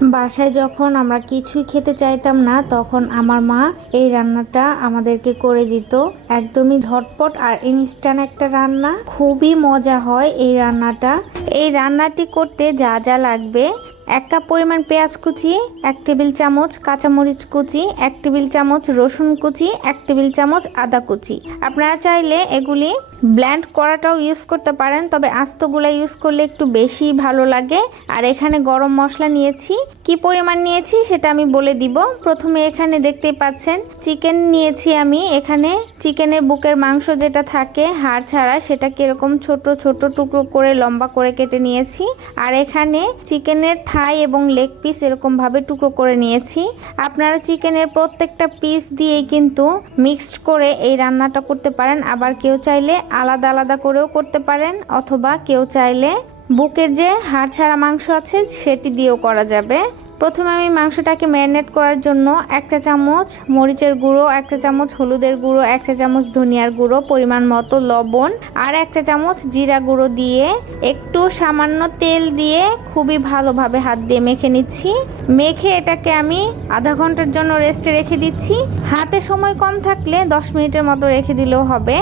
বাসায় যখন আমরা কিছুই খেতে চাইতাম না, তখন আমার মা এই রান্নাটা আমাদেরকে করে দিত। একদমই ঝটপট আর ইনস্ট্যান্ট একটা রান্না। খুবই মজা হয় এই রান্নাটা। এই রান্নাটি করতে যা যা লাগবে। এক কাপ পরিমাণ পেঁয়াজ কুচি, এক টেবিল চামচ কাঁচামরিচ কুচি, এক টেবিল চামচ রসুন কুচি, এক টেবিল চামচ আদা কুচি। আপনারা চাইলে এগুলি ব্ল্যান্ড করাটাও ইউজ করতে পারেন, তবে আস্তগুলা ইউজ করলে একটু বেশি ভালো লাগে। আর এখানে গরম মশলা নিয়েছি। কি পরিমাণ নিয়েছি সেটা আমি বলে দিব। প্রথমে এখানে দেখতেই পাচ্ছেন, চিকেন নিয়েছি আমি। এখানে চিকেনের বুকের মাংস যেটা থাকে, হাড় ছাড়া সেটা কীরকম ছোট ছোট টুকরো করে, লম্বা করে কেটে নিয়েছি। আর এখানে চিকেনের থাই এবং লেগ পিস এরকম ভাবে টুকরো করে নিয়েছি। আপনারা চিকেনের প্রত্যেকটা পিস দিয়েই কিন্তু মিক্সড করে এই রান্নাটা করতে পারেন। আবার কেউ চাইলে আলাদা আলাদা করেও করতে পারেন, অথবা কেউ চাইলে বুকের যে হাড় ছাড়া মাংস আছে সেটি দিয়েও করা যাবে। প্রথমে আমি মাংসটাকে ম্যারিনেট করার জন্য এক চা চামচ মরিচের গুঁড়ো, এক চা চামচ হলুদের গুঁড়ো, এক চা চামচ ধনিয়ার গুঁড়ো, পরিমাণ মতো লবণ, আর এক চা চামচ জিরা গুঁড়ো দিয়ে একটু সামান্য তেল দিয়ে খুবই ভালোভাবে হাত দিয়ে মেখে নিচ্ছি। মেখে এটাকে আমি আধা ঘণ্টার জন্য রেস্টে রেখে দিচ্ছি। হাতে সময় কম থাকলে দশ মিনিটের মতো রেখে দিলেও হবে।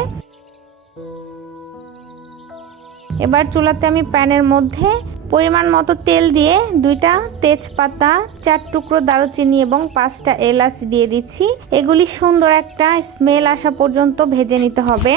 এবার চুলাতে আমি প্যানের মধ্যে পরিমাণ মতো তেল দিয়ে দুইটা তেজপাতা, চার টুকরো দারুচিনি এবং পাঁচটা এলাচ দিয়ে দিচ্ছি। এগুলি সুন্দর একটা স্মেল আসা পর্যন্ত ভেজে নিতে হবে।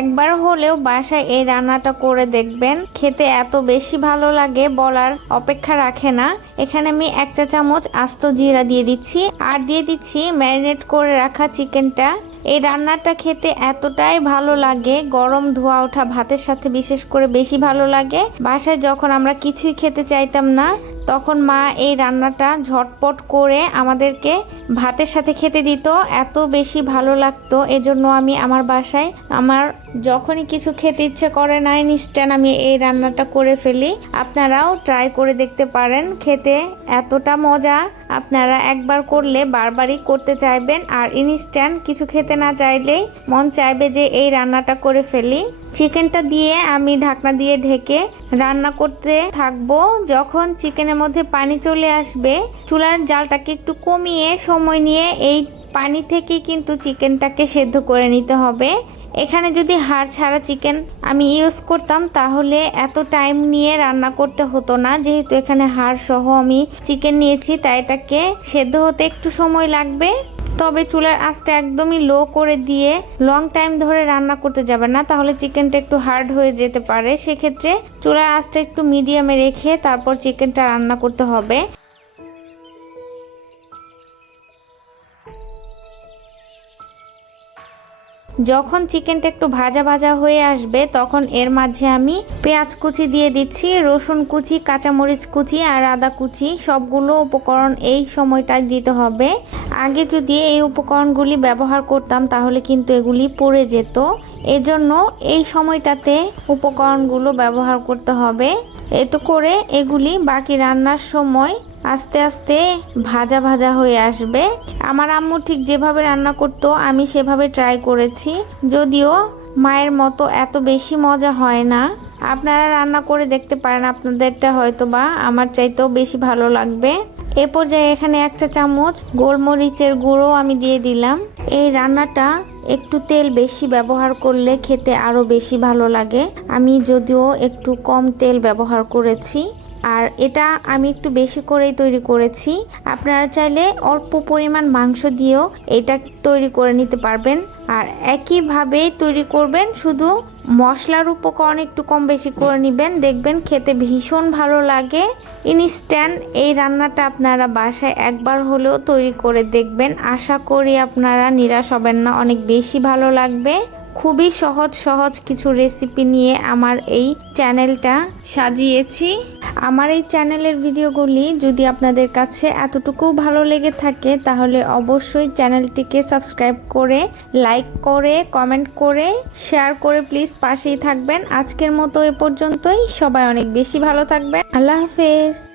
একবার হলেও বাসায় এই রান্নাটা করে দেখবেন। খেতে এত বেশি ভালো লাগে বলার অপেক্ষা রাখে না। এখানে আমি এক চা চামচ আস্ত জিরা দিয়ে দিচ্ছি। আর দিয়ে দিচ্ছি ম্যারিনেট করে রাখা চিকেনটা। এই রান্নাটা খেতে এতটাই ভালো লাগে। গরম ধোয়া ওঠা ভাতের সাথে বিশেষ করে বেশি ভালো লাগে। বাসায় যখন আমরা কিছুই খেতে চাইতাম না, তখন মা এই রান্নাটা ঝটপট করে আমাদেরকে ভাতের সাথে খেতে দিত। এত বেশি ভালো লাগতো। এজন্য আমি আমার বাসায় আমার যখনই কিছু খেতে ইচ্ছে করে না ইনস্ট্যান্ট আমি এই রান্নাটা করে ফেলি। আপনারাও ট্রাই করে দেখতে পারেন। খেতে এতটা মজা। আপনারা একবার করলে বারবারই করতে চাইবেন। আর ইনস্ট্যান্ট কিছু খেতে না চাইলেই মন চাইবে যে এই রান্নাটা করে ফেলি। চিকেনটা দিয়ে আমি ঢাকনা দিয়ে ঢেকে রান্না করতে থাকব। যখন চিকেনের মধ্যে পানি চলে আসবে, চুলার জালটাকে একটু কমিয়ে সময় নিয়ে এই পানি থেকে কিন্তু চিকেনটাকে সেদ্ধ করে নিতে হবে। এখানে যদি হাড় ছাড়া চিকেন আমি ইউজ করতাম, তাহলে এত টাইম নিয়ে রান্না করতে হতো না। যেহেতু এখানে হাড় সহ আমি চিকেন নিয়েছি, তাই এটাকে সেদ্ধ হতে একটু সময় লাগবে। তবে চুলার আঁচটা একদমই লো করে দিয়ে লং টাইম ধরে রান্না করতে যাবেন না। তাহলে চিকেনটা একটু হার্ড হয়ে যেতে পারে। সেক্ষেত্রে চুলার আঁচটা একটু মিডিয়ামে রেখে তারপর চিকেনটা রান্না করতে হবে। যখন চিকেনটা একটু ভাজা ভাজা হয়ে আসবে, তখন এর মাঝে আমি পেঁয়াজ কুচি দিয়ে দিচ্ছি, রসুন কুচি, কাঁচামরিচ কুচি আর আদা কুচি, সবগুলো উপকরণ এই সময়টায় দিতে হবে। আগে যদি এই উপকরণগুলি ব্যবহার করতাম, তাহলে কিন্তু এগুলি পড়ে যেত। এজন্য এই সময়টাতে উপকরণগুলো ব্যবহার করতে হবে। এতে করে এগুলি বাকি রান্নার সময় আস্তে আস্তে ভাজা ভাজা হয়ে আসবে। আমার আম্মু ঠিক যেভাবে রান্না করতো, আমি সেভাবে ট্রাই করেছি। যদিও মায়ের মতো এত বেশি মজা হয় না। আপনারা রান্না করে দেখতে পারেন, আপনাদেরটা হয়তো বা আমার চাইতেও বেশি ভালো লাগবে। এ পর্যায়ে এখানে একটা চামচ গোলমরিচের গুঁড়ো আমি দিয়ে দিলাম। এই রান্নাটা একটু তেল বেশি ব্যবহার করলে খেতে আরও বেশি ভালো লাগে। আমি যদিও একটু কম তেল ব্যবহার করেছি, আর এটা আমি একটু বেশি করেই তৈরি করেছি। আপনারা চাইলে অল্প পরিমাণ মাংস দিয়েও এটা তৈরি করে নিতে পারবেন। আর একইভাবেই তৈরি করবেন, শুধু মশলার উপকরণ একটু কম বেশি করে নেবেন। দেখবেন খেতে ভীষণ ভালো লাগে। ইনস্ট্যান্ট এই রান্নাটা আপনারা বাসায় একবার হলেও তৈরি করে দেখবেন। আশা করি আপনারা নিরাশ হবেন না, অনেক বেশি ভালো লাগবে। খুবই সহজ সহজ কিছু রেসিপি নিয়ে আমার এই চ্যানেলটা সাজিয়েছি। আমার এই চ্যানেলের ভিডিওগুলি যদি আপনাদের কাছে এতটুকু ভালো লেগে থাকে, তাহলে অবশ্যই চ্যানেলটিকে সাবস্ক্রাইব করে লাইক করে কমেন্ট করে শেয়ার করে প্লিজ পাশেই থাকবেন। আজকের মতো এ পর্যন্তই। সবাই অনেক বেশি ভালো থাকবেন। আল্লাহ হাফেজ।